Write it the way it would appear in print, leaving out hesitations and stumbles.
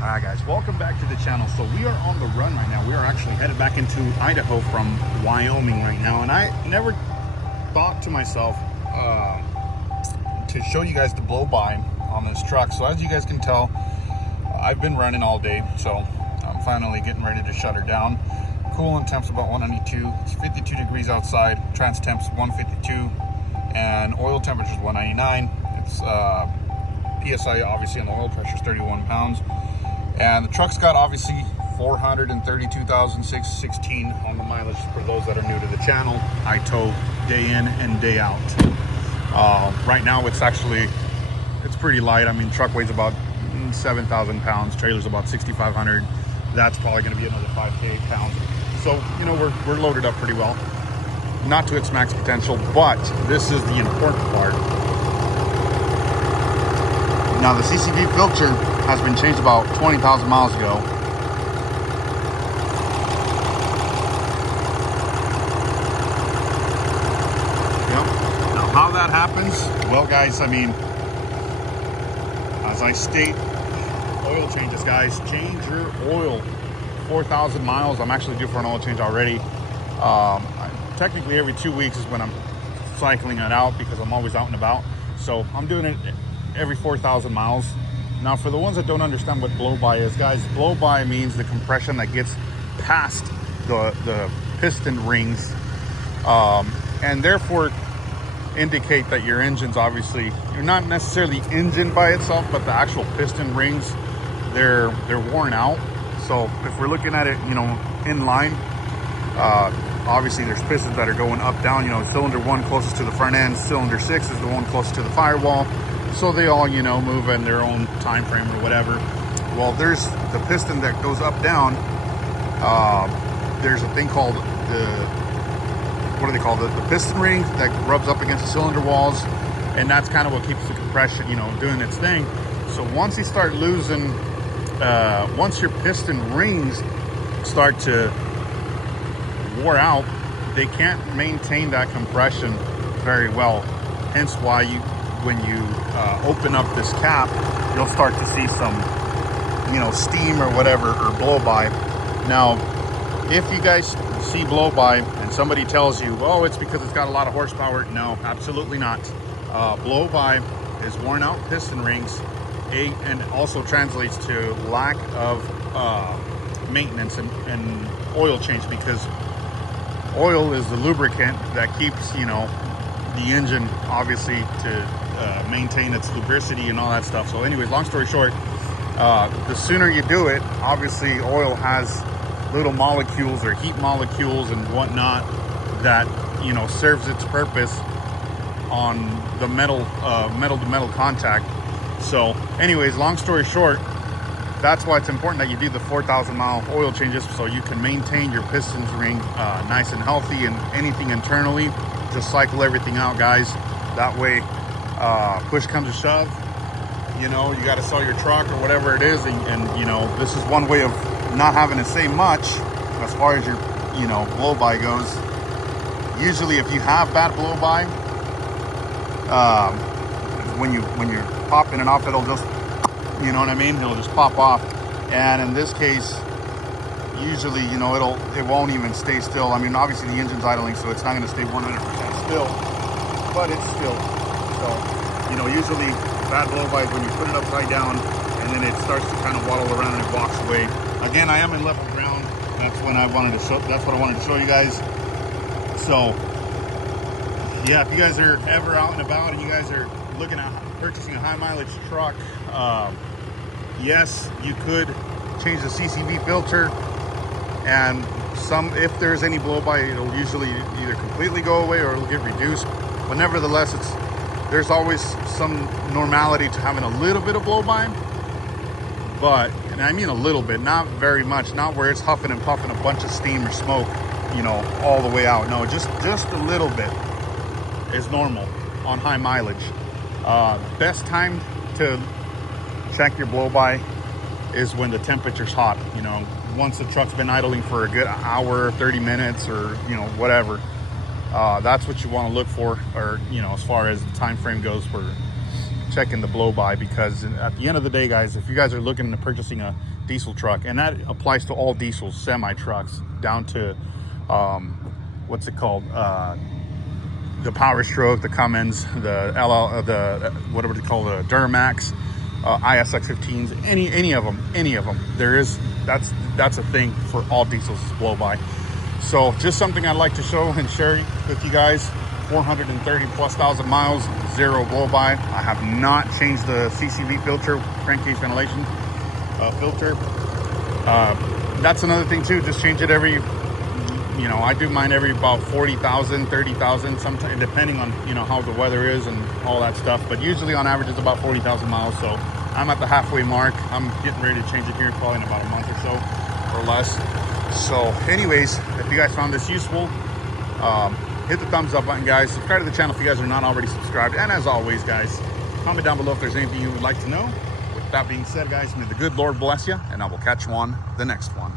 Alright guys, welcome back to the channel. So we are on the run right now. We are actually headed back into Idaho from Wyoming right now, and I never thought to myself to show you guys the blow by on this truck. So as you guys can tell, I've been running all day, so I'm finally getting ready to shut her down. Coolant temp's about 192. It's 52 degrees outside. Trans temp's 152, and oil temperature is 199. It's PSI obviously on the oil pressure is 31 pounds. And the truck's got obviously 432,616 on the mileage. For those that are new to the channel, I tow day in and day out. Right now it's pretty light. I mean, truck weighs about 7,000 pounds, trailer's about 6,500. That's probably going to be another 5K pounds. So, you know, we're loaded up pretty well. Not to its max potential, but this is the important part. Now the CCV filter has been changed about 20,000 miles ago. Yep. Now how that happens? Well guys, I mean, as I state, oil changes guys. Change your oil. 4,000 miles. I'm actually due for an oil change already. Technically every 2 weeks is when I'm cycling it out because I'm always out and about. So I'm doing it every 4,000 miles. Now for the ones that don't understand what blow by is, guys, blow by means the compression that gets past the piston rings, and therefore indicate that your engine's obviously, you're not necessarily the engine by itself, but the actual piston rings, they're worn out. So if we're looking at it, you know, in line, obviously there's pistons that are going up, down, you know, cylinder 1 closest to the front end, cylinder 6 is the one closest to the firewall. So they all, you know, move in their own time frame or whatever. Well, there's the piston that goes up, down. There's a thing called what do they call it? The piston ring that rubs up against the cylinder walls. And that's kind of what keeps the compression, you know, doing its thing. So once you start losing, once your piston rings start to wore out, they can't maintain that compression very well. Hence why when you open up this cap, you'll start to see some, you know, steam or whatever, or blow by. Now, if you guys see blow by and somebody tells you, oh, it's because it's got a lot of horsepower, no, absolutely not. Blow by is worn out piston rings, and also translates to lack of maintenance and oil change, because oil is the lubricant that keeps, you know, the engine obviously to maintain its lubricity and all that stuff. So anyways, long story short, the sooner you do it, obviously oil has little molecules or heat molecules and whatnot that, you know, serves its purpose on the metal to metal contact. So anyways, long story short, that's why it's important that you do the 4,000 mile oil changes, so you can maintain your pistons ring nice and healthy, and anything internally, just cycle everything out, guys. That way, push comes to shove, you know, you got to sell your truck or whatever it is, and you know, this is one way of not having to say much as far as your, you know, blow by goes. Usually if you have bad blow by, when you're popping it off, it'll just, you know what I mean, it'll just pop off. And in this case, usually, you know, it won't even stay still. I mean, obviously the engine's idling, so it's not going to stay 100% still, but it's still. So, you know, usually bad blow by is when you put it upside down and then it starts to kind of waddle around and it walks away. Again, I am in level ground. That's what I wanted to show you guys. So yeah, if you guys are ever out and about and you guys are looking at purchasing a high mileage truck, yes, you could change the CCV filter, and if there's any blow by, it'll usually either completely go away or it'll get reduced. But nevertheless, there's always some normality to having a little bit of blow by. But, and I mean a little bit, not very much, not where it's huffing and puffing a bunch of steam or smoke, you know, all the way out. No, just a little bit is normal on high mileage. Best time to check your blow by is when the temperature's hot. You know, once the truck's been idling for a good hour, 30 minutes, or, you know, whatever. That's what you want to look for, or, you know, as far as the time frame goes for check in the blow-by, because at the end of the day, guys, if you guys are looking into purchasing a diesel truck, and that applies to all diesels, semi trucks, down to what's it called, the Power Stroke, the Cummins, the the whatever they call the Duramax, ISX15s, any of them. There is, that's a thing for all diesels, blow-by. So just something I'd like to show and share with you guys. 430,000+ miles, zero blow-by. I have not changed the CCV filter, crankcase ventilation filter. That's another thing too. Just change it every, you know, I do mine every about 40,000, 30,000, sometimes depending on, you know, how the weather is and all that stuff. But usually on average it's about 40,000 miles. So I'm at the halfway mark. I'm getting ready to change it here probably in about a month or so or less. So anyways, if you guys found this useful, hit the thumbs up button, guys. Subscribe to the channel if you guys are not already subscribed. And as always, guys, comment down below if there's anything you would like to know. With that being said, guys, may the good Lord bless you, and I will catch you on the next one.